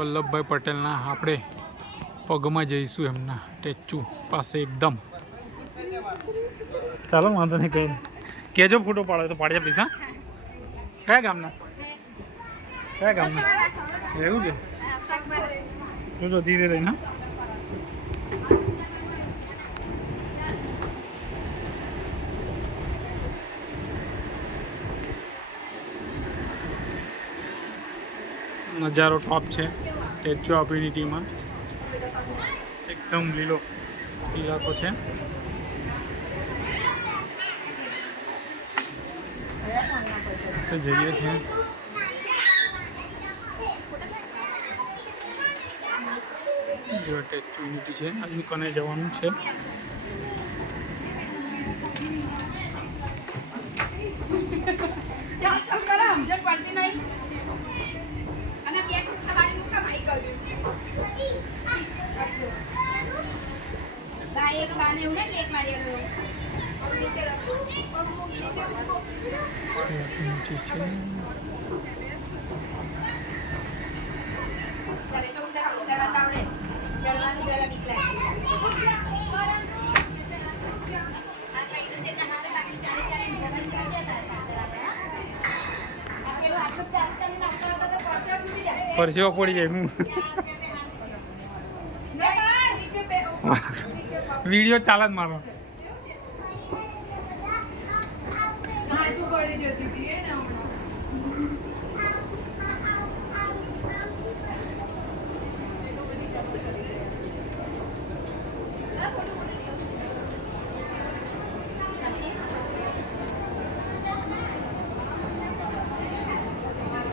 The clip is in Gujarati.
વલ્લભભાઈ પટેલના આપણે પગમાં જઈશું એમના સ્ટેચ્યુ પાસે એકદમ. ચાલો વાંધો નહીં કહું કેજો ફોટો પાડો તો પાડ્યા પૈસા. કયા ગામના એવું છે જોજો ધીરે રહીને. નજારો ટોપ છે સ્ટેચ્યુ ઓફ યુનિટીમાં. એકદમ લીલો ઇલાકો છે. જઈએ છીએ જો સ્ટેચ્યુ યુનિટી છે હજુ કને જવાનું છે. એક બાને એવું ને એક મારી પરસેવો પડી જાય. હું વિડીયો ચાલે જ મારો.